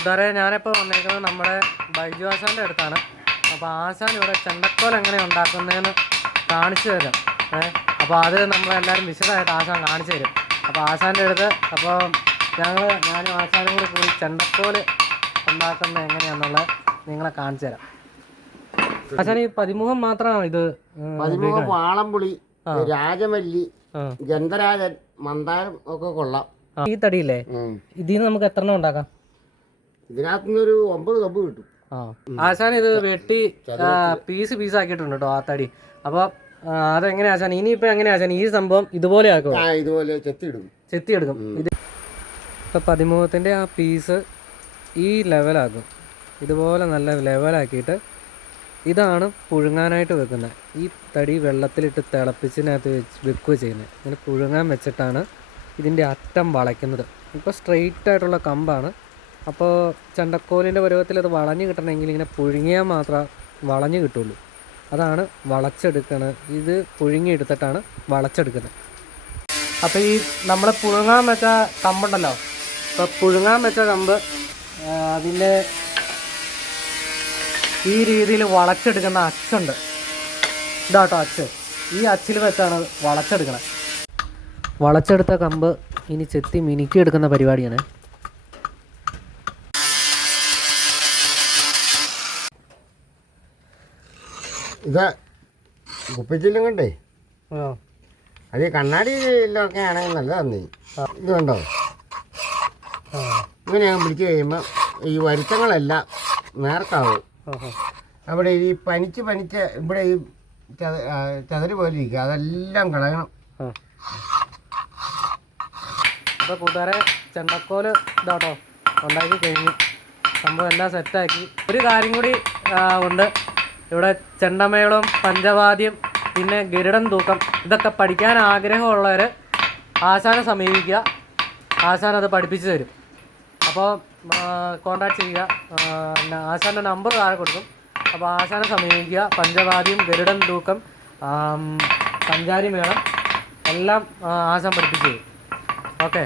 കൂട്ടുകാരെ ഞാനിപ്പോൾ വന്നേക്കുന്നത് നമ്മുടെ ബൈജു ആശാന്റെ അടുത്താണ്. അപ്പോൾ ആശാൻ ഇവിടെ ചെണ്ടക്കോൽ എങ്ങനെ ഉണ്ടാക്കുന്നതെന്ന് കാണിച്ചു തരാം. ഏഹ് അപ്പോൾ അത് നമ്മളെല്ലാവരും വിശദമായിട്ട് ആശാൻ കാണിച്ചു തരും. അപ്പോൾ ആശാന്റെ അടുത്ത് അപ്പോൾ ഞങ്ങൾ ഞാനും ആശാനും കൂടി കൂടി ചെണ്ടക്കോൽ ഉണ്ടാക്കുന്നത് എങ്ങനെയാണെന്നുള്ളത് നിങ്ങളെ കാണിച്ചു തരാം. ആശാൻ ഈ പതിമുഖം മാത്രമാണ് ഇത് പതിമുഖം വാളംപുളി രാജമല്ലി ജന്തരാജൻ ഗന്ധരാജൻ മന്ദാരം ഒക്കെ കൊള്ളാം. ഈ തടിയില്ലേ? ഇതിൽ നിന്ന് നമുക്ക് എത്ര എണ്ണം ഉണ്ടാക്കാം? ഇതിനകത്തുനിന്നൊരു ഒമ്പത് കമ്പ് കിട്ടും. ആ. ആശാൻ ഇത് വെട്ടി പീസ് പീസ് ആക്കിയിട്ടുണ്ട് കേട്ടോ ആ തടി. അപ്പൊ അതെങ്ങനെയാ ആശാൻ? ഇനിയിപ്പൊ എങ്ങനെയാ ആശാൻ? ഈ സംഭവം ഇതുപോലെ ആക്കും ആ ഇതുപോലെ ചെത്തിയിടും. ചെത്തിയെടുക്കും. ഇത് ഇപ്പൊ പതിമുഖത്തിന്റെ ആ പീസ് ഈ ലെവലാക്കും. ഇതുപോലെ നല്ല ലെവലാക്കിയിട്ട് ഇതാണ് പുഴുങ്ങാനായിട്ട് വെക്കുന്നത് ഈ തടി വെള്ളത്തിലിട്ട് തിളപ്പിച്ചതിനകത്ത് വെച്ച് വെക്കുക ചെയ്യുന്നത് ഇങ്ങനെ പുഴുങ്ങാൻ വെച്ചിട്ടാണ് ഇതിന്റെ അറ്റം വളയ്ക്കുന്നത്. ഇപ്പോൾ സ്ട്രെയിറ്റ് ആയിട്ടുള്ള കമ്പാണ്. അപ്പോൾ ചണ്ടക്കോലിന്റെ പരുവത്തിൽ അത് വളഞ്ഞ് കിട്ടണമെങ്കിൽ ഇങ്ങനെ പുഴുങ്ങിയാൽ മാത്രമേ വളഞ്ഞ് കിട്ടുള്ളൂ. അതാണ് വളച്ചെടുക്കുന്നത് ഇത് പുഴുങ്ങിയെടുത്തിട്ടാണ് വളച്ചെടുക്കുന്നത്. അപ്പോൾ ഈ നമ്മളെ പുഴുങ്ങാൻ വെച്ച കമ്പുണ്ടല്ലോ? അപ്പോൾ പുഴുങ്ങാൻ വെച്ച കമ്പ് അതിന്റെ ഈ രീതിയിൽ വളച്ചെടുക്കുന്ന അച്ചുണ്ട്. ഇതാട്ടോ അച്ച്. ഈ അച്ചിൽ വെച്ചാണ് വളച്ചെടുക്കണത് വളച്ചെടുത്ത കമ്പ് ഇനി ചെത്തി മിനുക്കി എടുക്കുന്ന പരിപാടിയാണ്. ഇത് കുപ്പിച്ചില്ലും കണ്ടേ? അത് ഈ കണ്ണാടിയിലൊക്കെ ആണെങ്കിൽ നല്ലതാണ് ഇത് കണ്ടോ? ഇങ്ങനെ ഞാൻ പിടിച്ച് കഴിയുമ്പോൾ ഈ വരുത്തങ്ങളെല്ലാം നേർക്കാവും. അവിടെ ഈ പനിച്ച് പനിച്ച് ഇവിടെ ഈ ചത- ചതര് പോലെ ഇരിക്കുക അതെല്ലാം കളയണം. അപ്പോൾ കൂട്ടുകാരെ ചെണ്ടക്കോൽ ഇതാട്ടോ ഉണ്ടാക്കി കഴിഞ്ഞു. സംഭവം എല്ലാം സെറ്റാക്കി ഒരു കാര്യം കൂടി ഉണ്ട്. ഇവിടെ ചെണ്ടമേളം പഞ്ചവാദ്യം പിന്നെ ഗരുഡൻ തൂക്കം. ഇതൊക്കെ പഠിക്കാൻ ആഗ്രഹമുള്ളവർ ആശാനെ സമീപിക്കുക. ആശാൻ അത് പഠിപ്പിച്ചു തരും. അപ്പോൾ കോണ്ടാക്ട് ചെയ്യുക. ആശാന്റെ നമ്പർ താഴെ കൊടുക്കും. അപ്പോൾ ആശാനെ സമീപിക്കുക. പഞ്ചവാദ്യം ഗരുഡൻ തൂക്കം സഞ്ചാരി മേളം എല്ലാം ആശാൻ പഠിപ്പിച്ചു തരും. ഓക്കെ.